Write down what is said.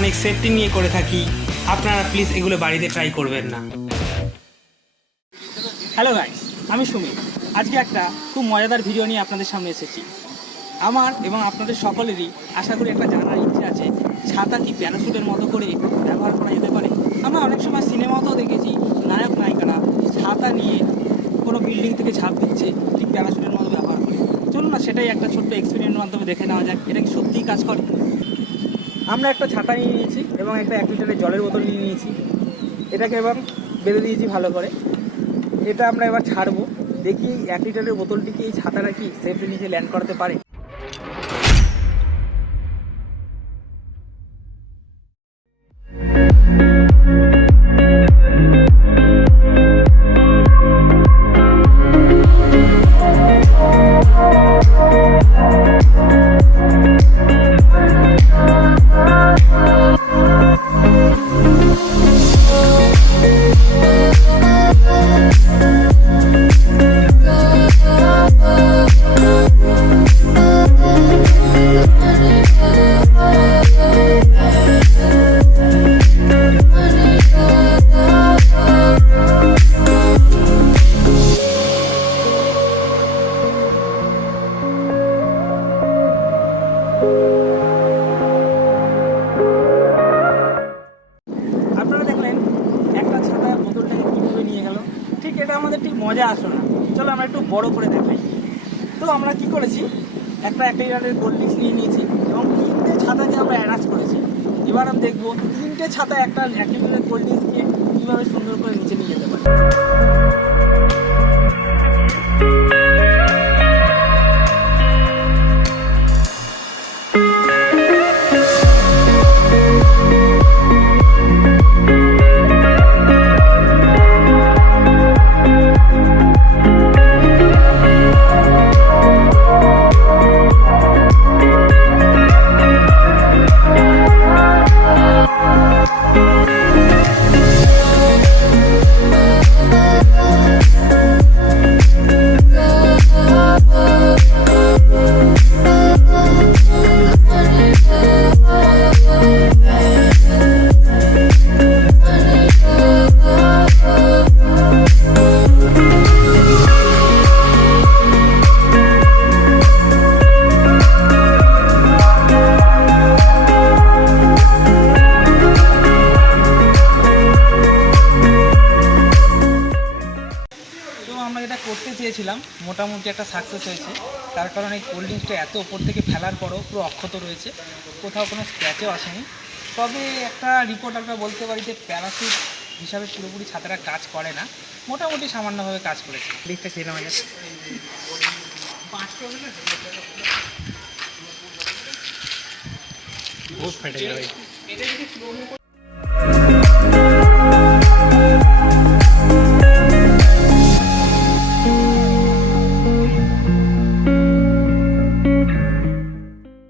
অনেক সেফটি নিয়ে করে থাকি, আপনারা প্লিজ এগুলো বাড়িতে ট্রাই করবেন না। হ্যালো গাইস, আমি সুমিত। আজকে একটা খুব মজাদার ভিডিও নিয়ে আপনাদের সামনে এসেছি। আমার এবং আপনাদের সকলেরই আশা করি একটা জানার ইচ্ছে আছে, ছাতা কি প্যারাশুটের মতো করে ব্যবহার করা যেতে পারে। আমরা অনেক সময় সিনেমাতেও দেখেছি নায়ক নায়িকারা ছাতা নিয়ে কোনো বিল্ডিং থেকে ঝাঁপ দিচ্ছে, ঠিক প্যারাশুটের মতো ব্যবহার করে। চলুন না সেটাই একটা ছোট্ট এক্সপেরিমেন্টের মাধ্যমে দেখে নেওয়া যাক, এটা কি সত্যিই কাজ করে। আমরা একটা ছাতা নিয়ে নিয়েছি এবং একটা 1 লিটারের জলের বোতল নিয়ে নিয়েছি। এটাকে এবার বেঁধে দিয়েছি ভালো করে। এটা আমরা এবার ছাড়বো, দেখি 1 লিটারের বোতলটিকে এই ছাতাটা কি সেফলি নিচে ল্যান্ড করতে পারে। আপনারা দেখলেন একটা ছাতা বোতলটাকে কীভাবে নিয়ে গেল। ঠিক এটা আমাদের ঠিক মজা আসলো না, চলো আমরা একটু বড় করে দেখাই। তো আমরা কি করেছি, একটা 1 লিটারের কোল্ড ড্রিঙ্কস নিয়ে নিয়েছি এবং 3টে ছাতাকে আমরা অ্যারেঞ্জ করেছি। এবার আমি দেখবো 3টে ছাতা একটা 1 লিটারের কোল্ড ড্রিঙ্কসকে কীভাবে সুন্দর করে নিচে নিয়ে যেতে পারে। আমরা যেটা করতে চেয়েছিলাম মোটামুটি একটা সাকসেস হয়েছে, তার কারণে এই কোল্ড ড্রিঙ্কসটা এত ওপর থেকে ফেলার পরও পুরো অক্ষত রয়েছে, কোথাও কোনো স্ক্র্যাচও আসেনি। তবে একটা রিপোর্ট আমরা বলতে পারি যে প্যারাশুট হিসাবে পুরোপুরি ছাতাটা কাজ করে না, মোটামুটি সামান্যভাবে কাজ করেছে। দিকটা খেয়ে নেওয়া যাচ্ছে। বহুত ফেটে যাবে।